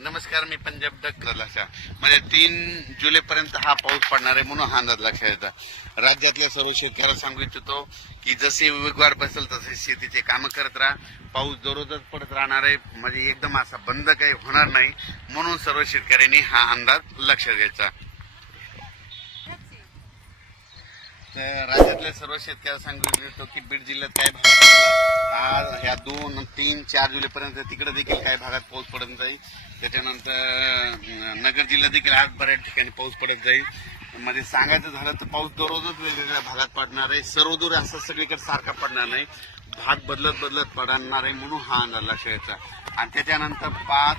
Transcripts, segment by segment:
नमस्कार, मी पंजाब डॉक्टर म्हणजे 3 जुलैपर्यंत हा पाऊस पडणार आहे म्हणून हा अंदाज लक्षात येतात। राज्यातल्या सर्व शेतकऱ्याला सांगू इच्छितो की जसे वेगवार बसेल तसे शेतीचे काम करत राहा। पाऊस दररोजच पडत राहणार आहे, म्हणजे एकदम असा बंद काही होणार नाही, म्हणून सर्व शेतकऱ्यांनी हा अंदाज लक्षात घ्यायचा। राज्यातल्या सर्व शेतकऱ्याला सांगू इच्छितो की बीड जिल्ह्यात काही भागात आज ह्या 2, 3, 4 जुलैपर्यंत तिकडे देखील काही भागात पाऊस पडत जाईल। त्याच्यानंतर नगर जिल्ह्यात देखील आज बऱ्याच ठिकाणी पाऊस पडत जाईल। म्हणजे सांगायचं झालं तर पाऊस दररोजच वेगवेगळ्या भागात पडणार आहे, सर्वदूर असं सगळीकडे सारखा पडणार नाही, भाग बदलत पडणार आहे, म्हणून हा अंदाज लक्षात घ्यायचा। आणि त्याच्यानंतर 5,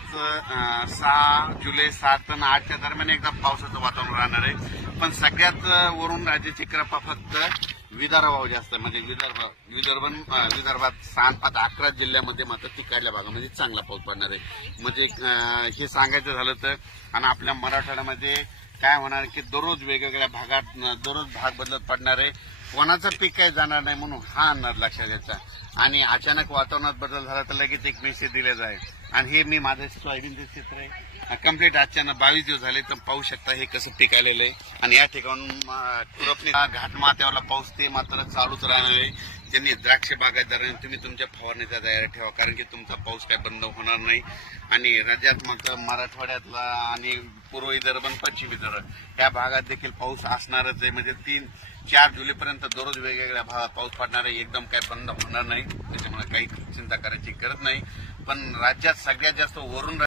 6 जुलै 7 आणि 8च्या दरम्यान एकदा पावसाचं वातावरण राहणार आहे। पण सगळ्यात वरून राज्याची कृपा फक्त विदर्भावर जास्त, म्हणजे विदर्भात 6, 5, 11 जिल्ह्यामध्ये मात्र तिकडल्या भागामध्ये चांगला पाऊस पडणार आहे। म्हणजे हे सांगायचं झालं तर आणि आपल्या मराठवाड्यामध्ये काय होणार की दररोज वेगवेगळ्या भागात दररोज भाग बदलत पडणार आहे, कोणाचं पीक काही जाणार नाही, म्हणून हा अंदाज लक्षात घ्यायचा। आणि अचानक वातावरणात बदल झाला तर लगेच एक मेसेज दिला जाईल। आणि हे मी माझं सोयाबीनचे क्षेत्र आहे कम्प्लीट अचानक 22 दिवस झाले, तर पाहू शकता हे कसं पीक आलेलं आहे। आणि या ठिकाणून खुरपणी घाटमाथ्यावरला पाऊस ते मात्र चालूच राहणार आहे। त्यांनी द्राक्ष बागायतदारांनी तुम्ही तुमच्या फवारणीचा तयारी ठेवा, कारण की तुमचा पाऊस काय बंद होणार नाही। आणि राज्यात मात्र मराठवाड्यातला आणि पूर्व विदर्भ आणि पश्चिम विदर्भ या भागात देखील पाऊस असणारच आहे। म्हणजे 3, 4 जुलैपर्यंत दररोज वेगवेगळ्या भागात पाऊस पडणार आहे, एकदम काय बंद होणार नाही, त्याच्यामुळे काही चिंता करायची गरज नाही। पण राज्यात सगळ्यात जास्त वरून